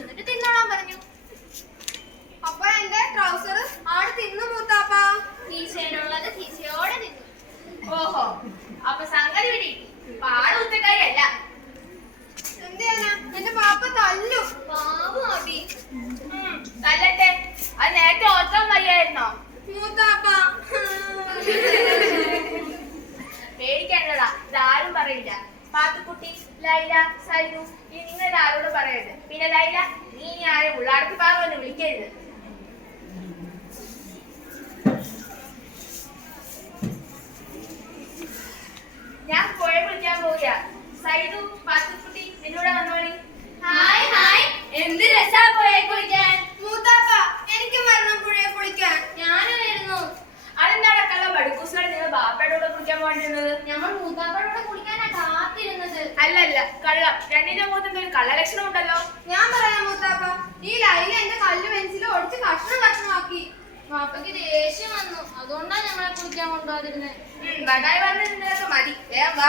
എന്നിട്ട് തിന്നോളാൻ പറഞ്ഞു. അപ്പൊ എന്റെ ട്രൗസർ ആട് തിന്നു മൂത്താപ്പ. കീശയിലുള്ളത് കീശയോടെ തിന്നു. ഓഹോ, അപ്പൊ സംഗതി പിടി പാട് കുറ്റക്കാരിയല്ല. എന്ത് ചെയ്യാനാ, എന്റെ പാപ്പ തല്ലും. പാവം അബി. തല്ലട്ടെ, അത് നേരത്തെ ഓർക്കാൻ വയ്യായിരുന്നോ? മൂത്താപ്പ പേടിക്കണ്ടടാ, ഇതാരും പറയില്ല. പാത്തുക്കുട്ടി, ലൈല, സൈനു, ഇനി നിങ്ങൾ ആരോട് പറയരുത്. പിന്നെ ലൈല, നീ ഇനി ആരും ഉള്ളാടത്തി പാവെന്ന് വിളിക്കരുത്. ഞാൻ പുഴ വിളിക്കാൻ പോവുക. സൈനു, പാത്തുക്കുട്ടി, നിന്നോട് വന്നോളി. ഹായ് ഹായ്, എന്ത് രസാ പുഴയിൽ കുളിക്കാൻ. മൂത്താപ്പ എനിക്ക് വരണം പുഴയെ കുളിക്കാൻ. ഞാനും വരുന്നു. അതെന്താണ് കള്ള ബടുക്കൂസിനോട് നിങ്ങൾ ബാപ്പയുടെ കൂടെ കുളിക്കാൻ പോകേണ്ടിരുന്നത്? ഞങ്ങൾ മൂത്താപ്പയോടെ കുളിക്കാനാ കാത്തിരുന്നത്. അല്ലല്ല, കള്ളം. രണ്ടിന്റെ മുഖത്ത് ഒരു കള്ളലക്ഷണം ഉണ്ടല്ലോ. ഞാൻ പറയാം മൂത്താപ്പ, ഈ ലൈല എന്റെ കല്ല് പെൻസിൽ ഒടിച്ച് കഷ്ണം കഷ്ണമാക്കി. പാപ്പയ്ക്ക് ദേഷ്യം വന്നു, അതുകൊണ്ടാ ഞങ്ങളെ കുളിക്കാൻ കൊണ്ടുപോകാതിരുന്നത്. വടായി പറഞ്ഞ നിന്നതൊക്കെ മതി, വേഗം വാ.